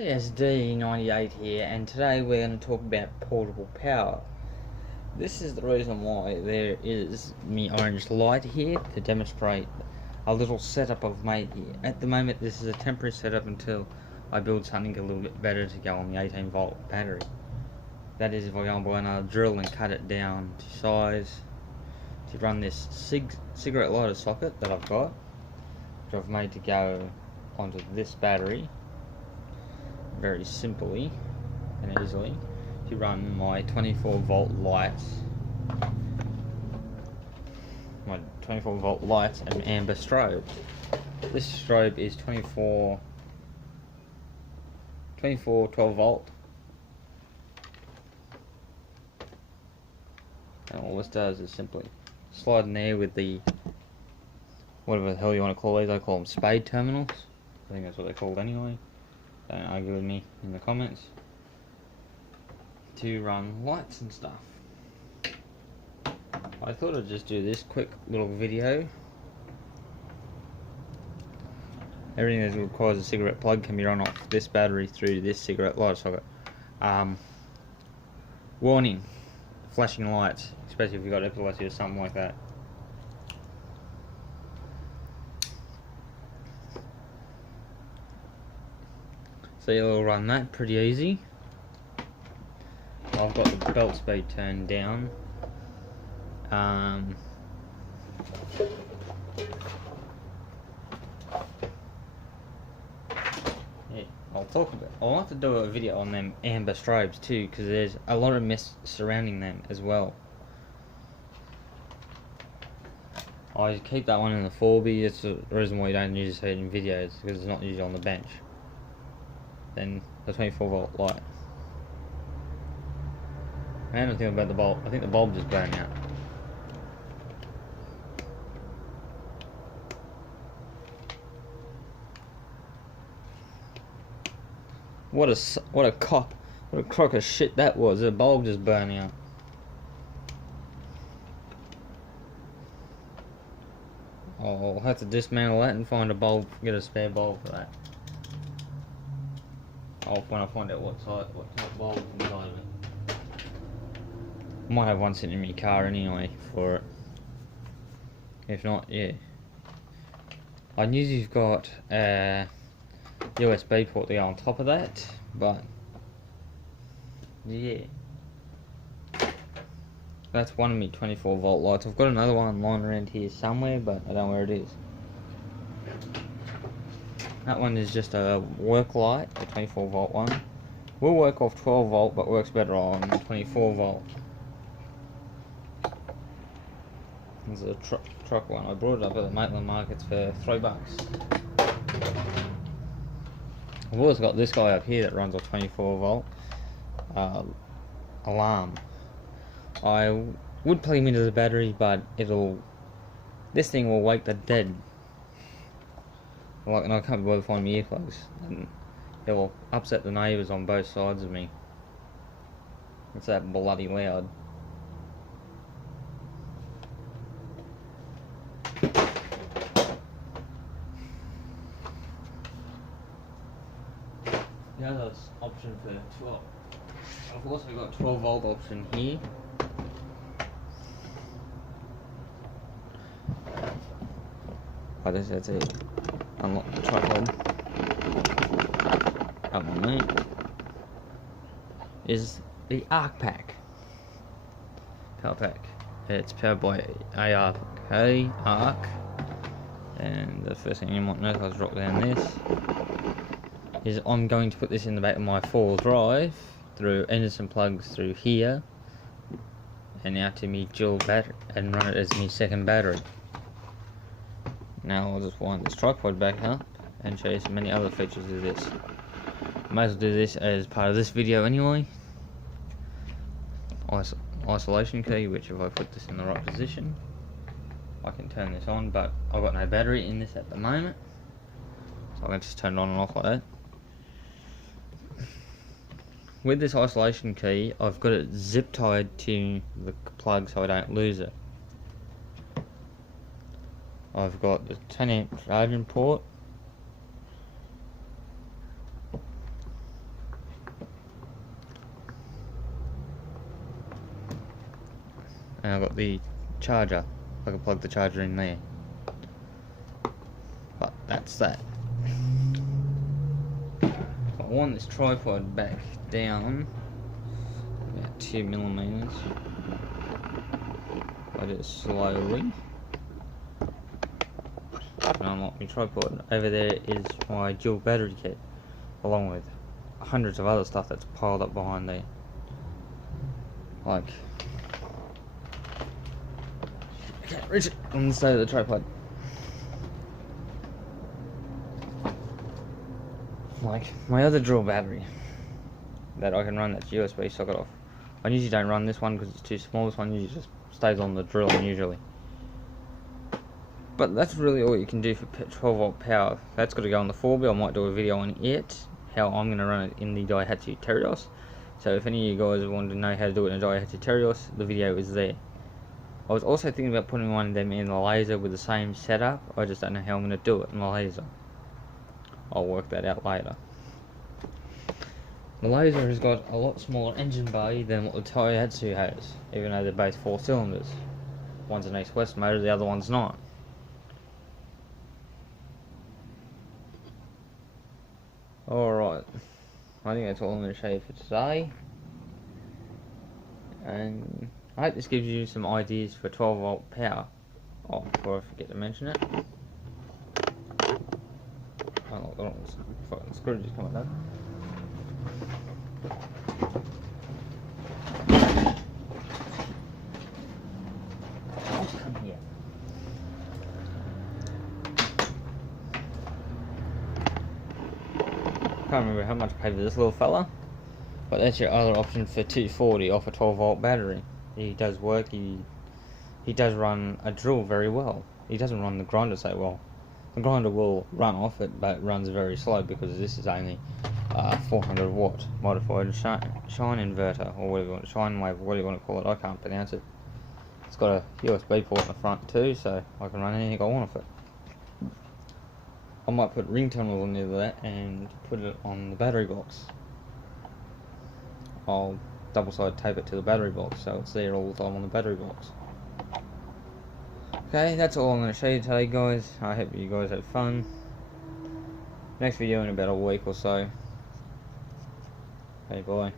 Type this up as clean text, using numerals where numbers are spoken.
ASD98 here, and today we're going to talk about portable power. This is the reason why there is me orange light here to demonstrate a little setup I've made here. At the moment this is a temporary setup until I build something a little bit better to go on the 18 volt battery. That is if I go and buy another drill and cut it down to size to run this cigarette lighter socket that I've got, which I've made to go onto this battery very simply and easily to run my 24 volt lights, and amber strobe. This strobe is 24 12 volt, and all this does is simply slide in there with the whatever the hell you want to call these. I call them spade terminals. I think that's what they're called anyway. Don't argue with me in the comments. To run lights and stuff. I thought I'd just do this quick little video. Everything that requires a cigarette plug can be run off this battery through this cigarette lighter socket. Warning, flashing lights, especially if you've got epilepsy or something like that. So you'll run that pretty easy. I've got the belt speed turned down. Yeah, I'll have to do a video on them amber strobes too, because there's a lot of mess surrounding them as well. I keep that one in the 4B. It's the reason why you don't usually see it in videos, because it's not usually on the bench. Then the 24 volt light. I don't think about the bulb. I think the bulb just burned out. What a crock of shit that was. The bulb just burned out. I'll have to dismantle that and find a bulb, get a spare bulb for that. When I find out what type bulb is inside of it. I might have one sitting in my car anyway for it. If not, yeah. I knew you've got a USB port to go on top of that, but yeah. That's one of my 24 volt lights. I've got another one lying around here somewhere, but I don't know where it is. That one is just a work light, the 24 volt one. Will work off 12 volt, but works better on 24 volt. This is a truck one. I brought it up at the Maitland Markets for $3. I've also got this guy up here that runs off 24 volt alarm. I would plug him into the battery, but this thing will wake the dead. And I can't be bothered finding my earplugs, and it will upset the neighbours on both sides of me. It's that bloody loud. The other option for 12, I've also got 12 volt option here. I just had to unlock the tripod. Up on me is the Arc Pack power pack. It's powered by ARK Arc, and the first thing you might notice, I'll drop down this, is I'm going to put this in the back of my 4-wheel drive through Anderson plugs through here and out to me dual battery and run it as my second battery. Now I'll just wind this tripod back up and show you some many other features of this. I might as well do this as part of this video anyway. Isolation key, which if I put this in the right position, I can turn this on, but I've got no battery in this at the moment, so I can just turn it on and off like that. With this isolation key, I've got it zip tied to the plug so I don't lose it. I've got the 10 amp charging port, and I've got the charger. I can plug the charger in there. But that's that. I want this tripod back down about 2mm. I do it slowly. And unlock my tripod. Over there is my dual battery kit, along with hundreds of other stuff that's piled up behind there. Like, okay, Richard, on the side of the tripod. Like my other dual battery that I can run, that's USB socket off. I usually don't run this one because it's too small. This one usually just stays on the drill usually. But that's really all you can do for 12 volt power. That's got to go on the 4B. I might do a video on it, how I'm going to run it in the Daihatsu Terios. So if any of you guys want to know how to do it in a Daihatsu Terios, the video is there. I was also thinking about putting one of them in the laser with the same setup. I just don't know how I'm going to do it in the laser. I'll work that out later. The laser has got a lot smaller engine bay than what the Daihatsu has, even though they're both 4 cylinders. One's an east-west motor, the other one's not. Alright, I think that's all I'm going to show you for today. And I hope this gives you some ideas for 12 volt power. Oh, before I forget to mention it. Oh, the fucking screw just come up. Come here. Can't remember how much I paid for this little fella, but that's your other option for 240 off a 12 volt battery. He does work. He does run a drill very well. He doesn't run the grinder so well. The grinder will run off it, but it runs very slow because this is only 400 watt modified shine inverter, or whatever you want, shine wave, whatever you want to call it. I can't pronounce it. It's got a USB port in the front too, so I can run anything I want with it. I might put ring terminals near that and put it on the battery box. I'll double side tape it to the battery box so it's there all the time on the battery box. Okay, that's all I'm going to show you today, guys. I hope you guys had fun. Next video in about a week or so. Okay, bye.